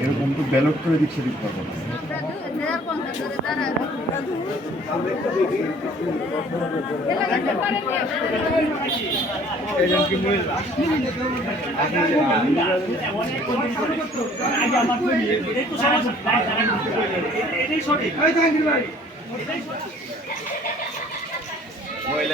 এরকম তো ব্যালট করে দিচ্ছে দিক পারব